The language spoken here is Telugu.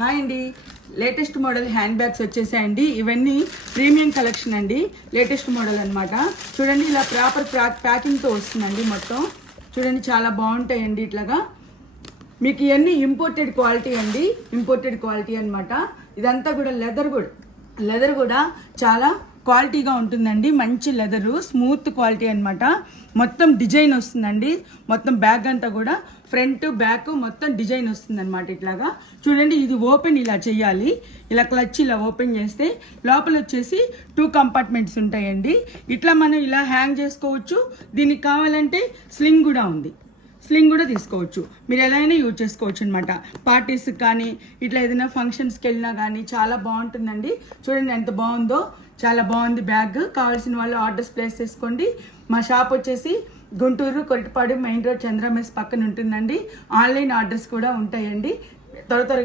హాయ్ అండి, లేటెస్ట్ మోడల్ హ్యాండ్ బ్యాగ్స్ వచ్చేసాయండి. ఇవన్నీ ప్రీమియం కలెక్షన్ అండి, లేటెస్ట్ మోడల్ అనమాట. చూడండి, ఇలా ప్రాపర్ ప్యాకింగ్తో వస్తుందండి. మొత్తం చూడండి, చాలా బాగుంటాయండి. ఇట్లాగా మీకు ఇవన్నీ ఇంపోర్టెడ్ క్వాలిటీ అండి, ఇంపోర్టెడ్ క్వాలిటీ అనమాట. ఇదంతా కూడా లెదర్ కూడా చాలా క్వాలిటీగా ఉంటుందండి. మంచి లెదరు, స్మూత్ క్వాలిటీ అనమాట. మొత్తం డిజైన్ వస్తుందండి. మొత్తం బ్యాగ్ అంతా కూడా ఫ్రంట్ బ్యాక్ మొత్తం డిజైన్ వస్తుంది అనమాట. ఇట్లాగా చూడండి, ఇది ఓపెన్ ఇలా చేయాలి. ఇలా క్లచ్ ఇలా ఓపెన్ చేస్తే లోపల వచ్చేసి 2 కంపార్ట్మెంట్స్ ఉంటాయండి. ఇట్లా మనం ఇలా హ్యాంగ్ చేసుకోవచ్చు. దీనికి కావాలంటే స్లింగ్ కూడా ఉంది, స్లింగ్ కూడా తీసుకోవచ్చు. మీరు ఎలా అయినా యూజ్ చేసుకోవచ్చు అనమాట. పార్టీస్కి కానీ ఇట్లా ఏదైనా ఫంక్షన్స్కి వెళ్ళినా కానీ చాలా బాగుంటుందండి. చూడండి ఎంత బాగుందో, చాలా బాగుంది బ్యాగ్. కావాల్సిన వాళ్ళు ఆర్డర్స్ ప్లేస్ చేసుకోండి. మా షాప్ వచ్చేసి గుంటూరు కొరటపాడు మెయిన్ రోడ్ చంద్ర మెస్ పక్కన ఉంటుందండి. ఆన్లైన్ ఆర్డర్స్ కూడా ఉంటాయండి. త్వరగా